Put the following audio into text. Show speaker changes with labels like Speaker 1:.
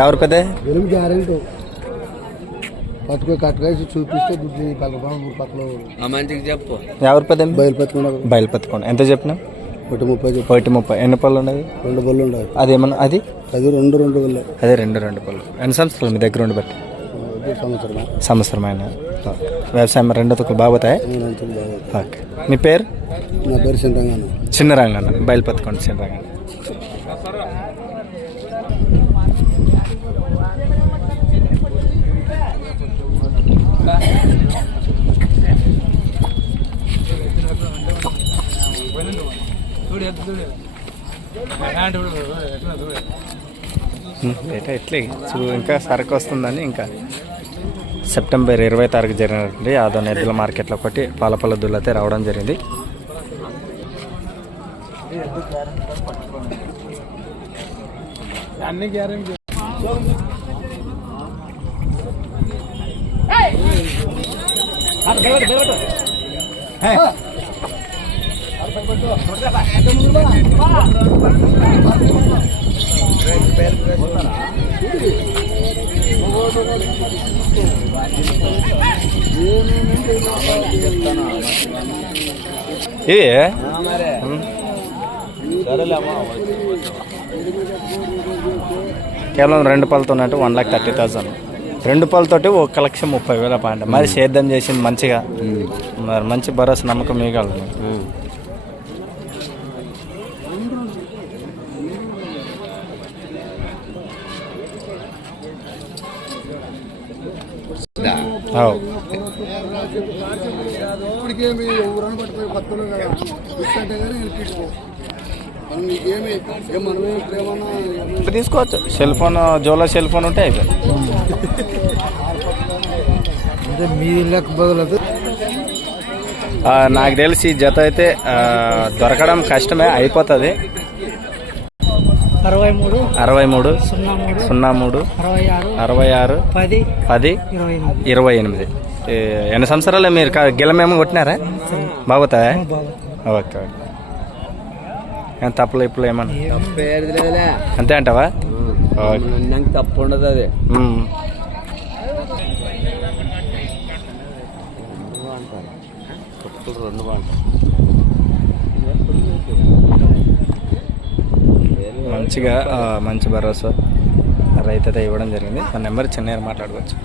Speaker 1: ఎవరు పెద్ద
Speaker 2: ఎనిమిది గ్యారెంటీ. పట్టుకో కట్టుకేసి చూపిస్తే పక్కల
Speaker 3: చెప్పు.
Speaker 1: ఎవరు పెద్ద
Speaker 2: బయలుపెట్టుకున్నా
Speaker 1: బయలుపెత్తుకోండి ఎంత చెప్పిన
Speaker 2: ఒకటి ముప్పై
Speaker 1: ఒకటి ముప్పై. ఎన్ని పళ్ళు ఉన్నది
Speaker 2: రెండు బళ్ళు ఉండాలి
Speaker 1: అది ఏమన్నా అది?
Speaker 2: అది రెండు రెండు బళ్ళే
Speaker 1: అదే రెండు రెండు పళ్ళు. ఎన్ని సంవత్సరాలు మీ దగ్గర ఉండి బట్టి?
Speaker 2: సంవత్సరం
Speaker 1: సంవత్సరమైన? వ్యవసాయం రెండు తుక్కులు బాగుతాయి ఓకే. మీ పేరు?
Speaker 2: నా పేరు సింతంగాను
Speaker 1: చిన్న రంగన్న బయలుపెత్తుకోండి చిన్న రంగన్న ఎట్లా ఎట్లే? చూ ఇంకా సరుకు వస్తుందని ఇంకా సెప్టెంబర్ ఇరవై తారీఖు జరిగినటువంటి ఆదో నెద్దుల మార్కెట్లో ఒకటి పాలపల్ల దుల్లతే రావడం జరిగింది. ఇవి ఉమ్. కేవలం రెండు పళ్ళతో ఉన్నట్టు వన్ లాక్ థర్టీ థౌసండ్ రెండు పళ్ళతోటి ఒక లక్ష ముప్పై వేల పాయింట్. మరి సేద్యం చేసింది మంచిగా. మరి మంచి భరోసా నమ్మకం అవు.
Speaker 2: ఇప్పటికేమి ఎవరైనా కదా. ఇస్తుంటే కానీ
Speaker 1: తీసుకోవచ్చు. సెల్ ఫోన్ జోలో సెల్ ఫోన్ ఉంటే అయిపోయింది.
Speaker 2: అంటే మీ
Speaker 1: నాకు తెలిసి జత అయితే దొరకడం కష్టమే అయిపోతుంది.
Speaker 4: అరవై మూడు
Speaker 1: అరవై మూడు
Speaker 4: సున్నా మూడు
Speaker 1: సున్నా మూడు
Speaker 4: అరవై ఆరు
Speaker 1: అరవై ఆరు
Speaker 4: పది
Speaker 1: పది
Speaker 4: ఇరవై ఎనిమిది.
Speaker 1: ఎన్ని సంవత్సరాలు మీరు గిలమేమో కొట్టినారా? బాగుతాయా?
Speaker 4: బాగా
Speaker 1: ఓకే ఓకే. ఏం తప్పులు ఇప్పుడు ఏమన్నా? అంతే అంటావా?
Speaker 3: తప్పు ఉండదు అది. రెండు
Speaker 1: మంచిగా మంచి భరోసా రైతు అయితే ఇవ్వడం జరిగింది. ఆ నెంబర్ చిన్న మాట్లాడుకోవచ్చు.